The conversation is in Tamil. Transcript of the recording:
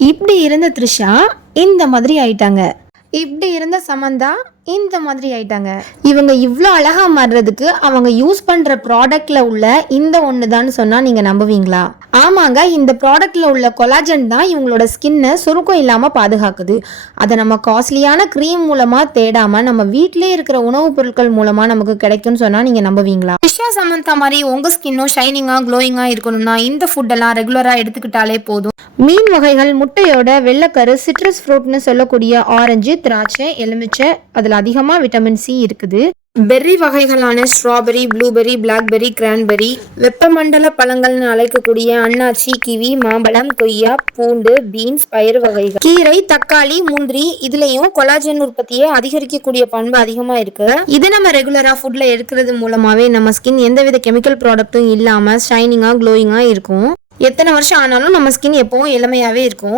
இப்படி இருந்த த்ரிஷா இந்த மாதிரி ஆயிட்டாங்க. இப்படி இருந்த சமந்தா இந்த மாதிரி ஆயிட்டாங்க. இவங்க இவ்வளோ அழகா மாறுறதுக்கு அவங்க யூஸ் பண்ற ப்ராடக்ட்ல உள்ள இந்த ஒண்ணுதான்னு சொன்னா நீங்க நம்புவீங்களா? ஆமாங்க, இந்த ப்ராடக்ட்ல உள்ள கொலாஜன் தான் இவங்களோட ஸ்கின்னை சுருக்கம் இல்லாம பாதுகாக்குது. அதை நம்ம காஸ்ட்லியான க்ரீம் மூலமா தேடாம நம்ம வீட்டிலே இருக்கிற உணவுப் பொருட்கள் மூலமா நமக்கு கிடைக்கும்னு சொன்னா நீங்க நம்புவீங்களா? த்ரிஷா சமந்தா மாதிரி உங்க ஸ்கின்னும் ஷைனிங்கா க்ளோயிங்கா இருக்கணும்னா இந்த ஃபுட் எல்லாம் ரெகுலரா எடுத்துக்கிட்டாலே போதும். மீன் வகைகள், முட்டையோட வெள்ளைக்கரு, சிட்ரஸ் ஃப்ரூட்னு சொல்லக்கூடிய ஆரஞ்சு, திராட்சை, எலுமிச்சை, அதில் அதிகமாக விட்டமின் சி இருக்குது. பெர்ரி வகைகளான ஸ்ட்ராபெரி, ப்ளூபெர்ரி, பிளாக்பெர்ரி, கிரான்பெர்ரி, வெப்பமண்டல பழங்கள்னு அழைக்கக்கூடிய அன்னாச்சி, கிவி, மாம்பழம், கொய்யா, பூண்டு, பீன்ஸ், பயிறு வகைகள், கீரை, தக்காளி, முந்திரி, இதுலயும் கொலாஜன் உற்பத்தியை அதிகரிக்கக்கூடிய பண்பு அதிகமா இருக்கு. இது நம்ம ரெகுலரா ஃபுட்ல எடுக்கிறது மூலமாவே நம்ம ஸ்கின் எந்தவித கெமிக்கல் ப்ராடக்ட்டும் இல்லாம ஷைனிங்கா க்ளோயிங்கா இருக்கும். எத்தனை வருஷம் ஆனாலும் நம்ம ஸ்கின் எப்பவும் இளமையாவே இருக்கும்.